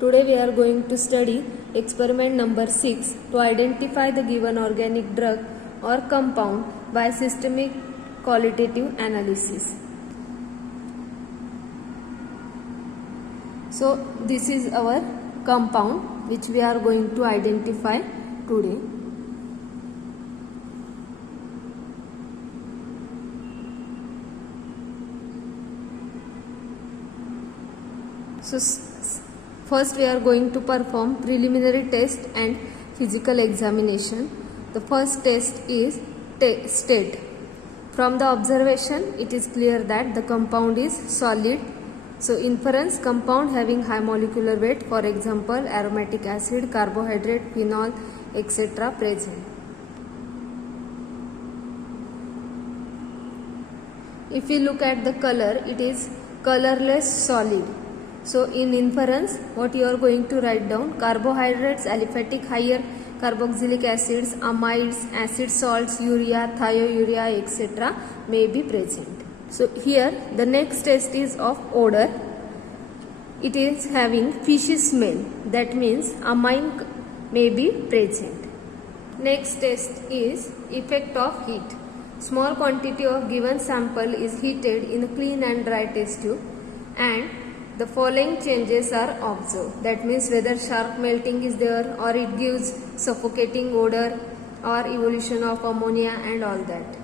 Today we are going to study experiment number 6 to identify the given organic drug or compound by systemic qualitative analysis. So this is our compound which we are going to identify today. So first we are going to perform preliminary test and physical examination. The first test is state. From the observation it is clear that the compound is solid. So inference, compound having high molecular weight, for example aromatic acid, carbohydrate, phenol, etc. present. If we look at the color, it is colorless solid. So in inference, what you are going to write down: carbohydrates, aliphatic higher carboxylic acids, amides, acid salts, urea, thiourea, etc. may be present. So here the next test is of odor. It is having fishy smell. That means amine may be present. Next test is effect of heat. Small quantity of given sample is heated in a clean and dry test tube and the following changes are observed. That means whether sharp melting is there or it gives suffocating odor or evolution of ammonia and all that.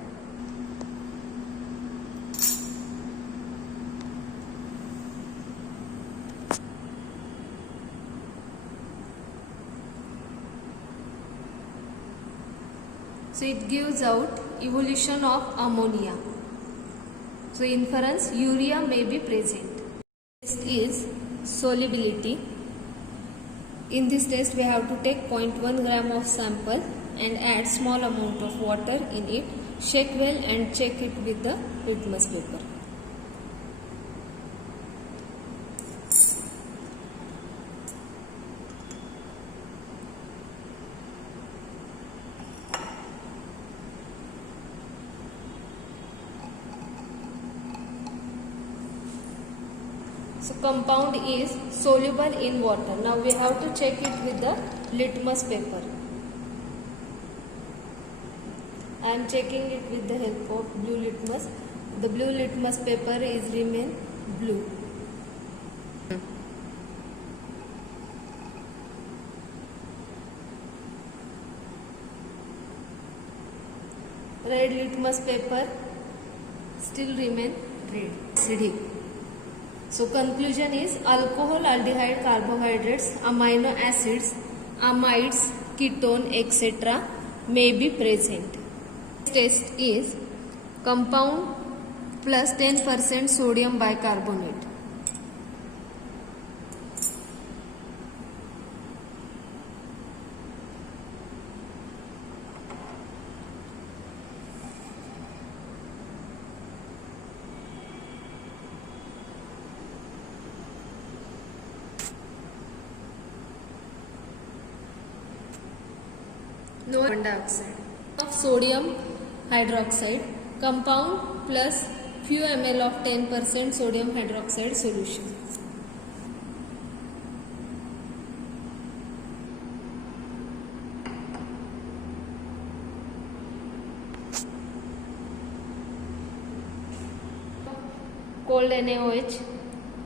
So it gives out evolution of ammonia. So inference, urea may be present. Test is solubility. In this test we have to take 0.1 gram of sample and add small amount of water in it, shake well and check it with the litmus paper. So compound is soluble in water. Now we have to check it with the litmus paper. I am checking it with the help of blue litmus. The blue litmus paper is remain blue. Red litmus paper still remain red. Acidic. So conclusion is alcohol, aldehyde, carbohydrates, amino acids, amides, ketone, etc. may be present. Test is compound plus 10% sodium bicarbonate. No carbon dioxide. Of sodium hydroxide, compound plus few ml of 10% sodium hydroxide solution. Cold NaOH,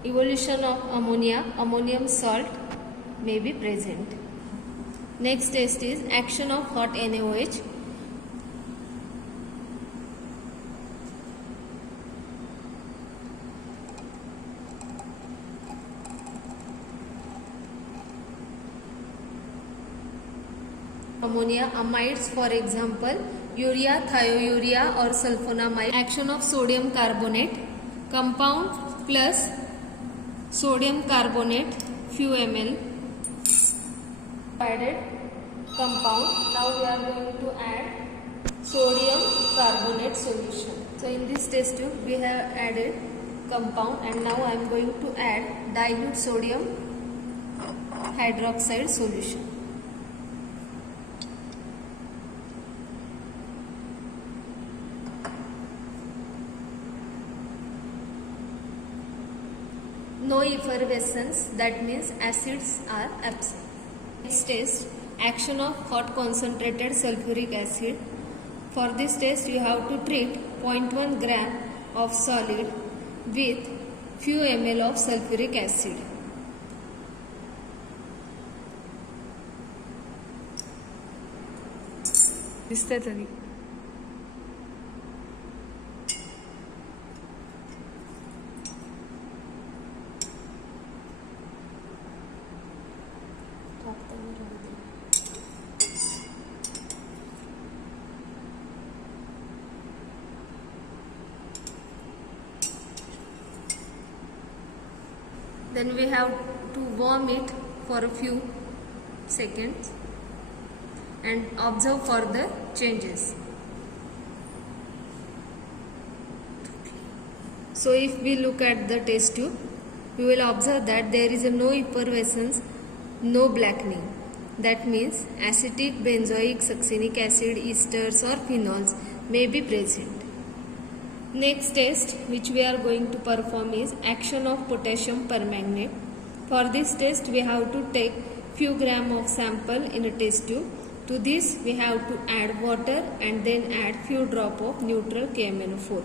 evolution of ammonia, ammonium salt may be present. Next test is action of hot NaOH. Ammonia, amides, for example urea, thiourea or sulfonamide. Action of sodium carbonate, compound plus sodium carbonate few ml. Added compound. Now we are going to add sodium carbonate solution. So in this test tube we have added compound and now I am going to add dilute sodium hydroxide solution. no effervescence, that means acids are absent. Next test, action of hot concentrated sulfuric acid. For this test you have to treat 0.1 gram of solid with few ml of sulfuric acid. दिसतंय तरी Then we have to warm it for a few seconds and observe further changes. So if we look at the test tube, we will observe that there is no effervescence, no blackening. That means acetic, benzoic, succinic acid, esters or phenols may be present. Next test which we are going to perform is action of potassium permanganate. For this test we have to take few gram of sample in a test tube. To this we have to add water and then add few drop of neutral KMnO4.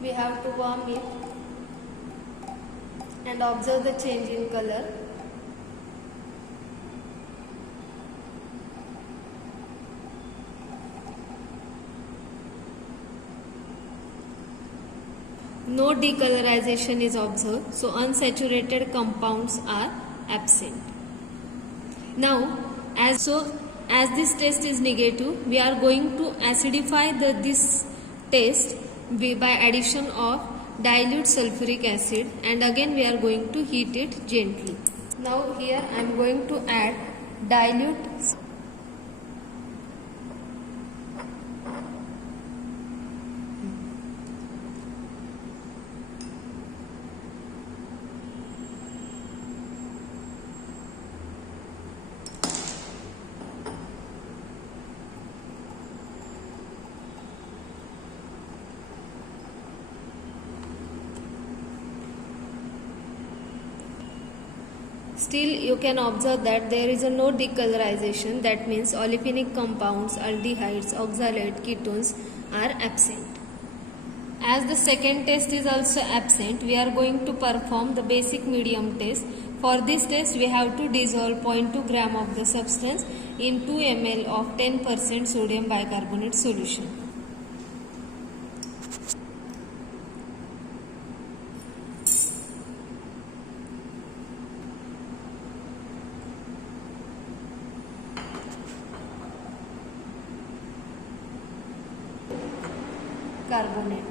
We have to warm it and observe the change in color. No decolorization is observed, so unsaturated compounds are absent. Now, as this test is negative, we are going to acidify this test by addition of dilute sulfuric acid, and again we are going to heat it gently. Now here I am going to add dilute Still you can observe that there is no decolorization, that means olefinic compounds, aldehydes, oxalate, ketones are absent. As the second test is also absent, we are going to perform the basic medium test. For this test we have to dissolve 0.2 gram of the substance in 2 ml of 10% sodium bicarbonate solution. Carbonate.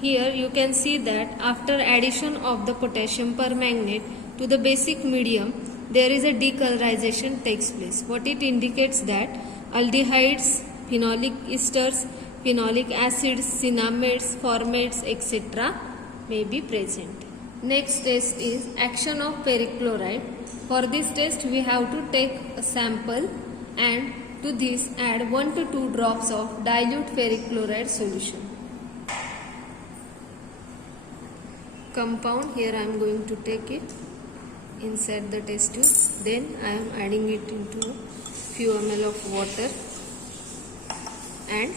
Here you can see that after addition of the potassium permanganate to the basic medium, there is a decolorization takes place. What it indicates that aldehydes, phenolic esters, phenolic acids, cinnamates, formates, etc. may be present. Next test is action of ferric chloride. For this test we have to take a sample and to this add 1 to 2 drops of dilute ferric chloride solution. Compound, here I am going to take it inside the test tube. Then I am adding it into few ml of water and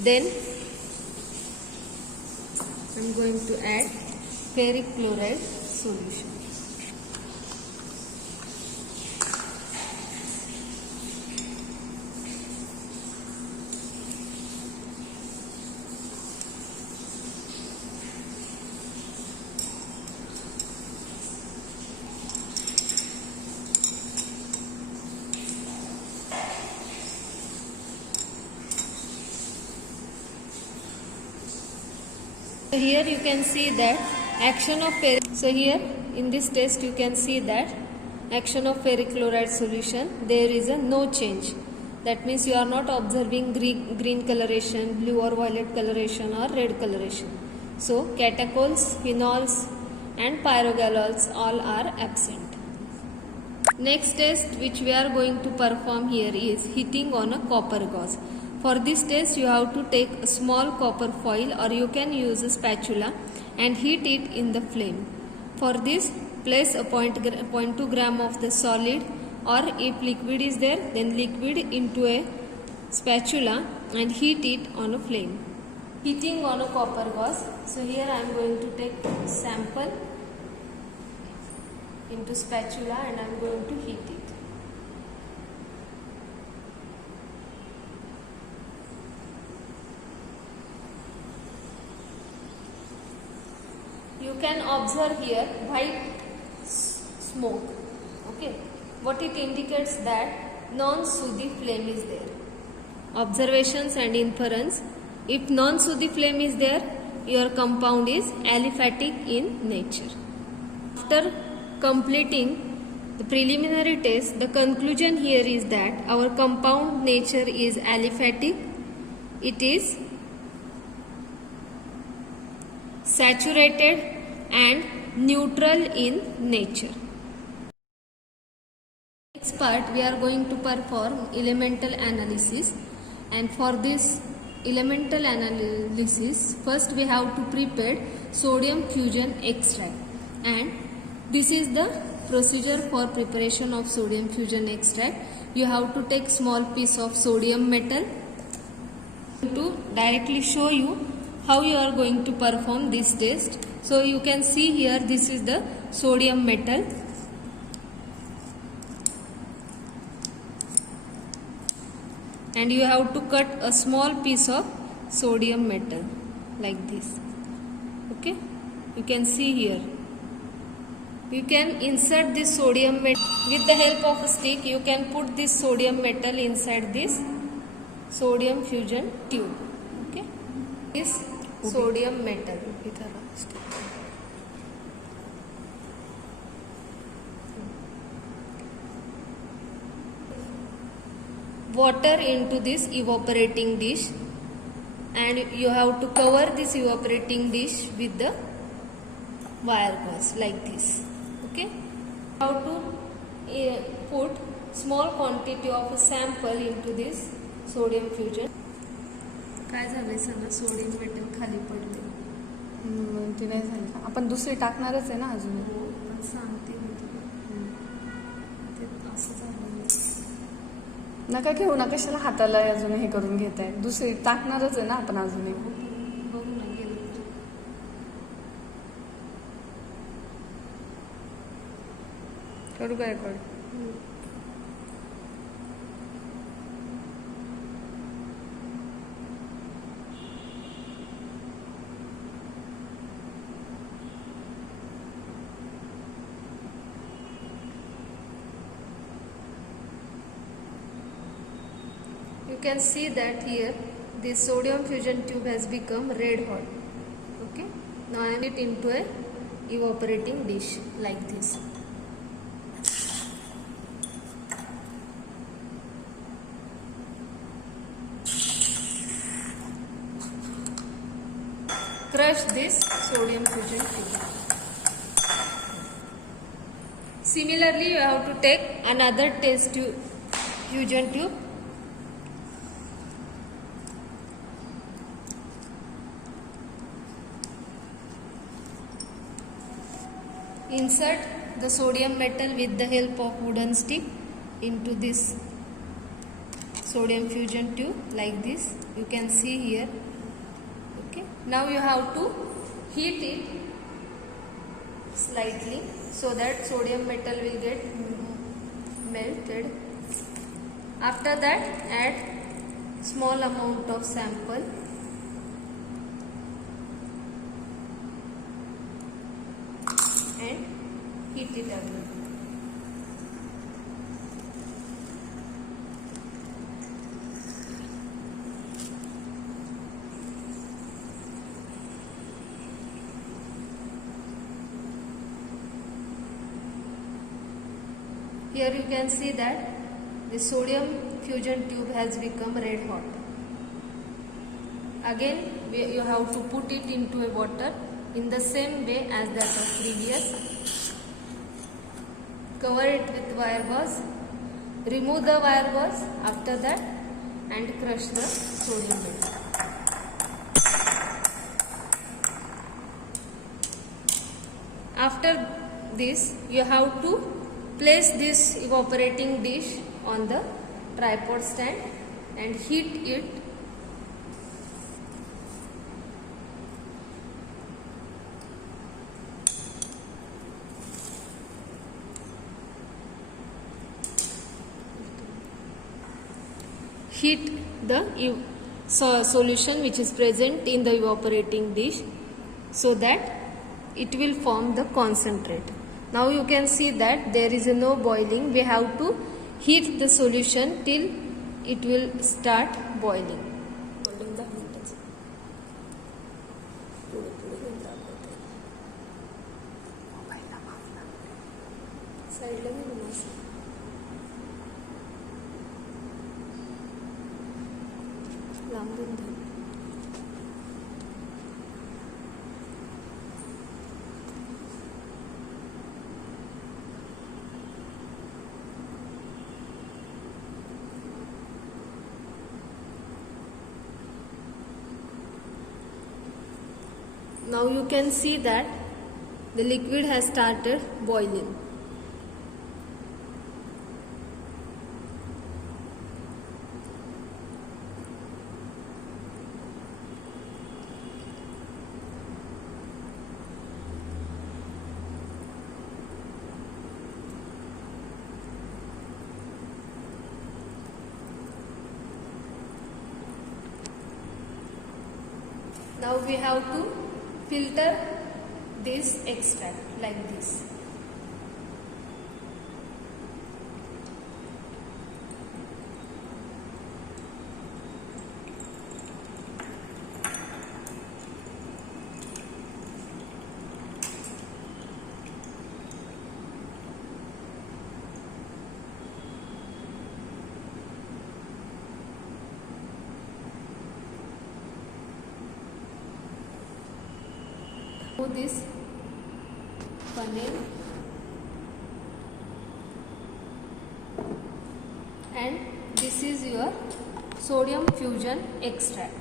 then I am going to add ferric chloride solution. So here you can see that action of so here in this test you can see that action of ferric chloride solution, there is a no change. That means you are not observing green coloration, blue or violet coloration or red coloration. So catechol,s phenols and pyrogalols all are absent. Next test which we are going to perform here is heating on a copper gauze. For this test you have to take a small copper foil or you can use a spatula and heat it in the flame. For this, place a 0.2 gram of the solid, or if liquid is there, then liquid into a spatula and heat it on a flame. Heating on a copper gauze. So here I am going to take sample into spatula and I am going to heat it. You can observe here white smoke. Okay, what it indicates that non-sooty flame is there. Observations and inference. If non-sooty flame is there, your compound is aliphatic in nature. After completing the preliminary test, the conclusion here is that our compound nature is aliphatic. It is saturated and neutral in nature. Next part we are going to perform elemental analysis, and for this elemental analysis first we have to prepare sodium fusion extract, and this is the procedure for preparation of sodium fusion extract. You have to take small piece of sodium metal. To directly show you how you are going to perform this test. So you can see here this is the sodium metal. And you have to cut a small piece of sodium metal like this. Okay, you can see here. You can insert this sodium metal with the help of a stick. You can put this sodium metal inside this sodium fusion tube. Okay, this sodium metal. Water into this evaporating dish, and you have to cover this evaporating dish with the wire gauze like this. Okay, how to put small quantity of a sample into this sodium fusion. काय झालंय सांगा, sodium metal खाली पडले. ते नाही झालं, आपण दुसरी टाकणारच आहे ना अजून. हो, पण सांगते मी तुला, ते असं झालं. नका घेऊ ना, कशाला हाताला अजून हे करून घेत आहे. दुसरी टाकणारच आहे ना आपण अजून. बघू ना गेलं तर. करू काय कर. You can see that here this sodium fusion tube has become red hot. Okay, now I am it into a evaporating dish like this. Crush this sodium fusion tube. Similarly, you have to take another test tube, fusion tube. Insert the sodium metal with the help of wooden stick into this sodium fusion tube like this. You can see here. Okay. Now you have to heat it slightly so that sodium metal will get melted. After that, add small amount of sample. And heat it again. Here you can see that the sodium fusion tube has become red hot. Again you have to put it into a water in the same way as that of previous. Cover it with wire gauze. Remove the wire gauze after that and crush the sodium metal. After this, you have to place this evaporating dish on the tripod stand and heat it. Heat the solution which is present in the evaporating dish so that it will form the concentrate. Now you can see that there is no boiling. We have to heat the solution till it will start boiling. Now you can see that the liquid has started boiling. Now we have to filter this extract like this. This funnel and this is your sodium fusion extract.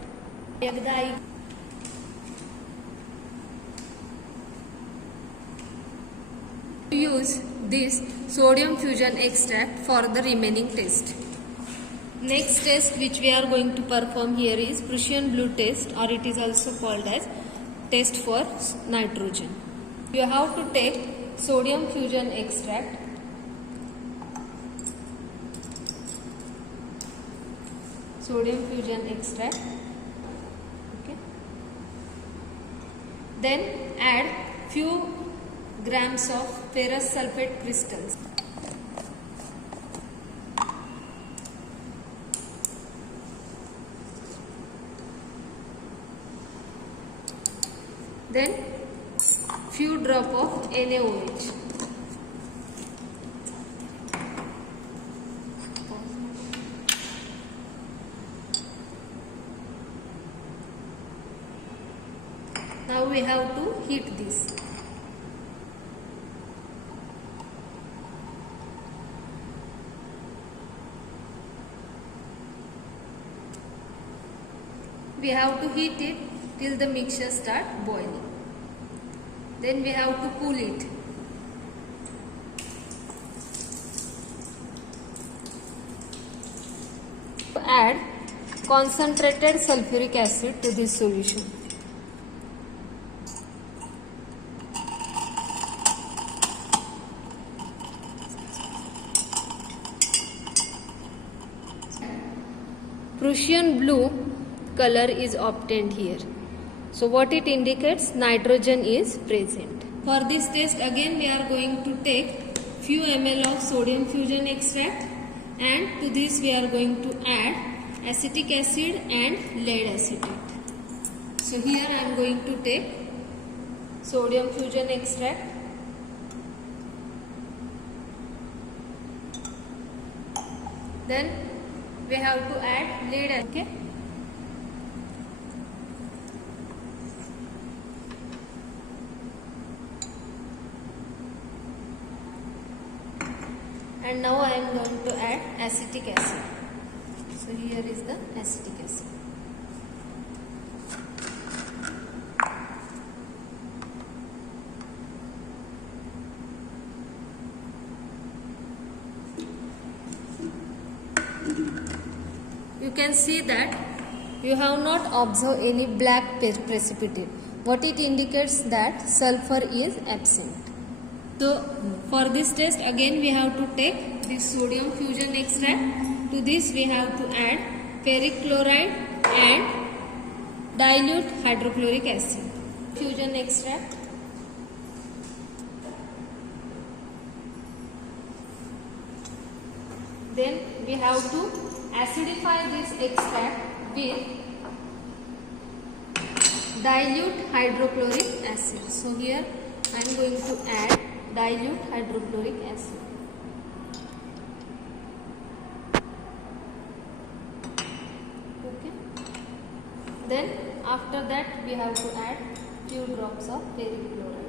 Use this sodium fusion extract for the remaining test. Next test which we are going to perform here is Prussian blue test, or it is also called as test for nitrogen. You have to take sodium fusion extract, okay. Then add few grams of ferrous sulfate crystals. Then few drop of NaOH. Now we have to heat this. We have to heat it till the mixture start boiling. Then we have to cool it. Add concentrated sulfuric acid to this solution. Prussian blue color is obtained here. So what it indicates? Nitrogen is present. For this test again we are going to take few ml of sodium fusion extract, and to this we are going to add acetic acid and lead acetate. So here I am going to take sodium fusion extract Then we have to add lead. Okay. And now I am going to add acetic acid. So here is the acetic acid. You can see that you have not observed any black precipitate. What it indicates that sulfur is absent. So for this test again we have to take this sodium fusion extract. To this we have to add ferric chloride and dilute hydrochloric acid. Fusion extract. Then we have to acidify this extract with dilute hydrochloric acid. So here I am going to add dilute hydrochloric acid. Okay. Then after that we have to add few drops of ferric chloride.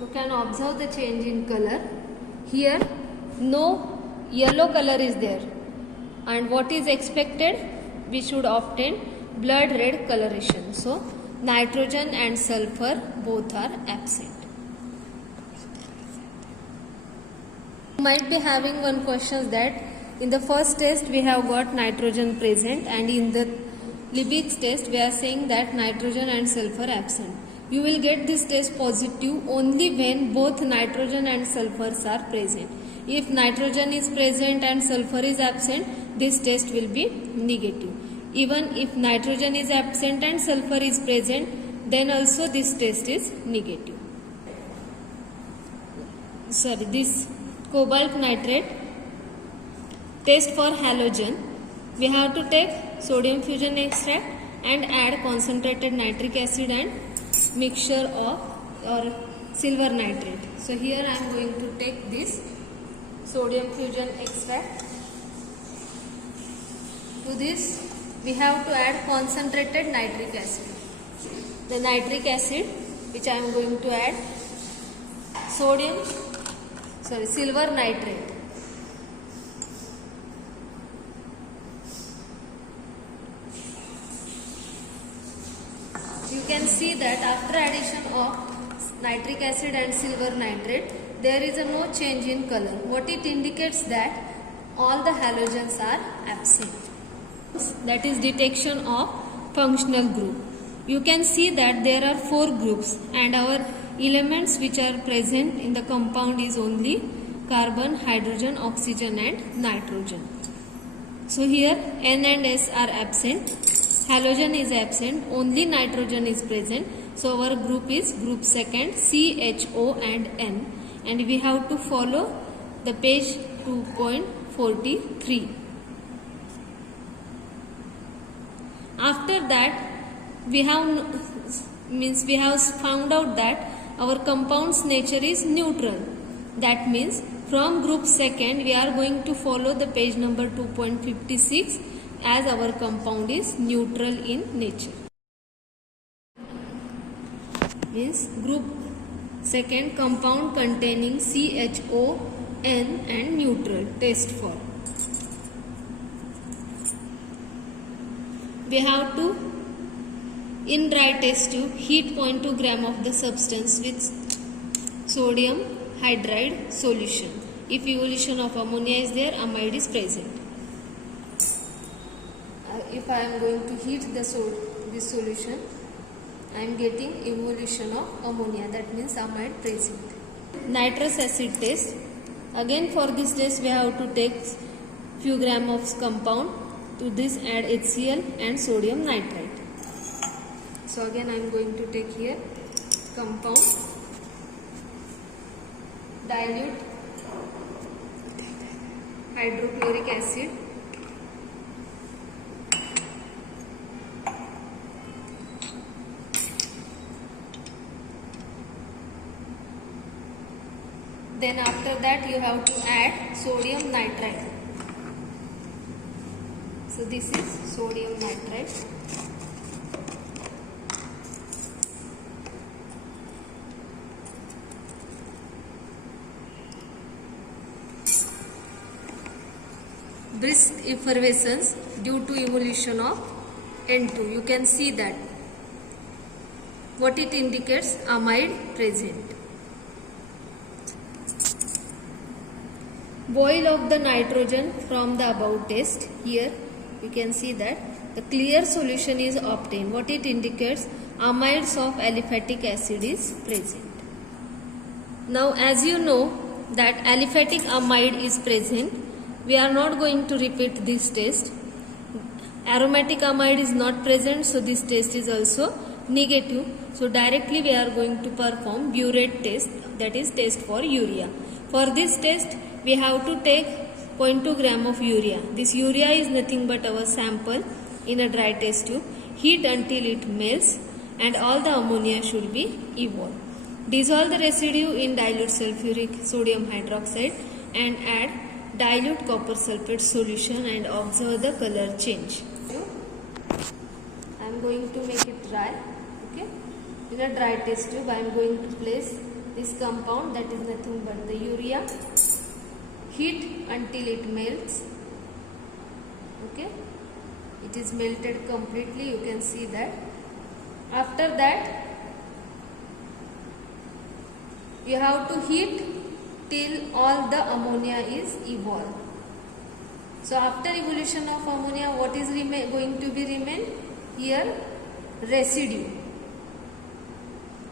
You can observe the change in color. Here no yellow color is there, and what is expected, we should obtain blood red coloration. So nitrogen and sulfur both are absent. You might be having one question that in the first test we have got nitrogen present, and in the Liebig's test we are saying that nitrogen and sulfur absent. You will get this test positive only when both nitrogen and sulfurs are present. If nitrogen is present and sulfur is absent, this test will be negative. Even if nitrogen is absent and sulfur is present, then also this test is negative. This cobalt nitrate test for halogen. We have to take sodium fusion extract and add concentrated nitric acid and mixture of or silver nitrate. So here I am going to take this sodium fusion extract. To this we have to add concentrated nitric acid. The nitric acid which I am going to add silver nitrate. You can see that after addition of nitric acid and silver nitrate, there is no change in color. What it indicates that all the halogens are absent. That is detection of functional group. You can see that there are 4 groups, and our elements which are present in the compound is only carbon, hydrogen, oxygen and nitrogen. So here N and S are absent, halogen is absent, only nitrogen is present. So our group is group second, CHO and N, and we have to follow the page 2.43. After that we have found out that our compound's nature is neutral. That means from group second we are going to follow the page number 2.56 as our compound is neutral in nature. Means group second, compound containing CHO, N and neutral. Test for. We have to in dry test tube heat 0.2 gram of the substance with sodium hydride solution. If evolution of ammonia is there, amide is present. If I am going to heat this solution, I am getting evolution of ammonia, that means amide present. Nitrous acid test. Again for this test we have to take few gram of compound. To this add HCl and sodium nitrate. So again I am going to take here compound, dilute hydrochloric acid, Then after that you have to add sodium nitrite. So this is sodium nitrite. Brisk effervescence due to evolution of N2. You can see that. What it indicates? Amide present. Boil of the nitrogen from the above test. Here you can see that the clear solution is obtained. What it indicates? Amides of aliphatic acid is present. Now as you know that aliphatic amide is present, we are not going to repeat this test. Aromatic amide is not present, so this test is also negative. So directly we are going to perform burette test, that is test for urea. For this test we have to take 0.2 gram of urea. This urea is nothing but our sample in a dry test tube. Heat until it melts and all the ammonia should be evolved. Dissolve the residue in dilute sulfuric sodium hydroxide and add dilute copper sulfate solution and observe the color change. I am going to make it dry. Okay. In a dry test tube I am going to place this compound, that is nothing but the urea. Heat until it melts. Okay. It is melted completely, you can see that. After that you have to heat till all the ammonia is evolved. So after evolution of ammonia, what is going to be remain? Here residue.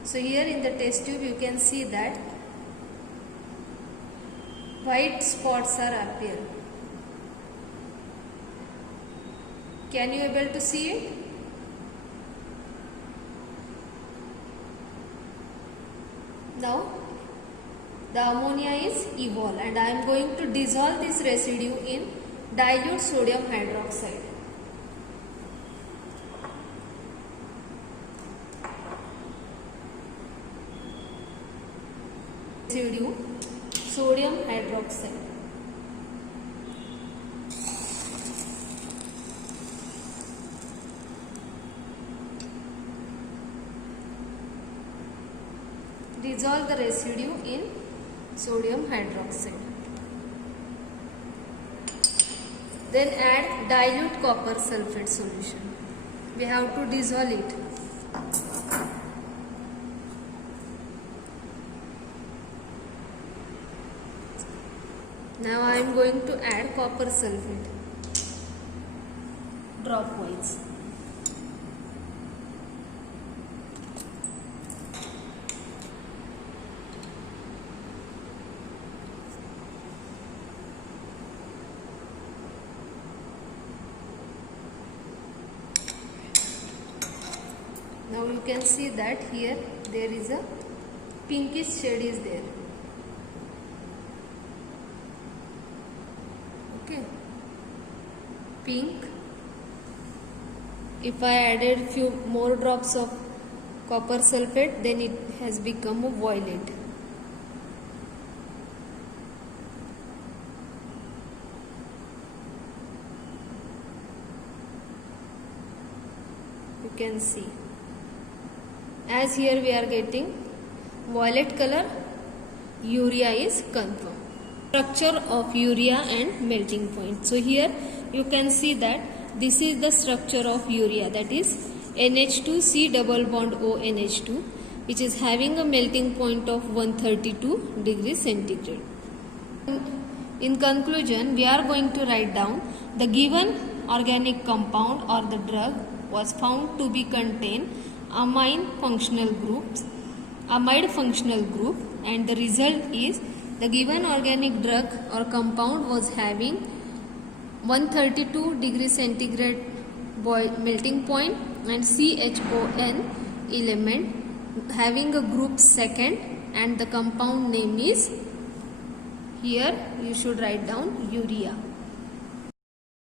So here in the test tube you can see that white spots are appear. Can you able to see it? Now the ammonia is evolved and I am going to dissolve this residue in dilute sodium hydroxide. Residue sodium hydroxide. Dissolve the residue in sodium hydroxide. Then add dilute copper sulfate solution. We have to dissolve it. Now I am going to add copper sulfate dropwise. Now you can see that here there is a pinkish shade is there. Okay, pink. If I added few more drops of copper sulfate, then it has become a violet. You can see. As here we are getting violet color, urea is confirmed. Structure of urea and melting point. So here you can see that this is the structure of urea, that is NH2C double bond O NH2, which is having a melting point of 132 degrees centigrade. In conclusion, we are going to write down the given organic compound or the drug was found to be contain amide functional group, and the result is the given organic drug or compound was having 132 degrees centigrade melting point and CHON element having a group second, and the compound name is, here you should write down urea.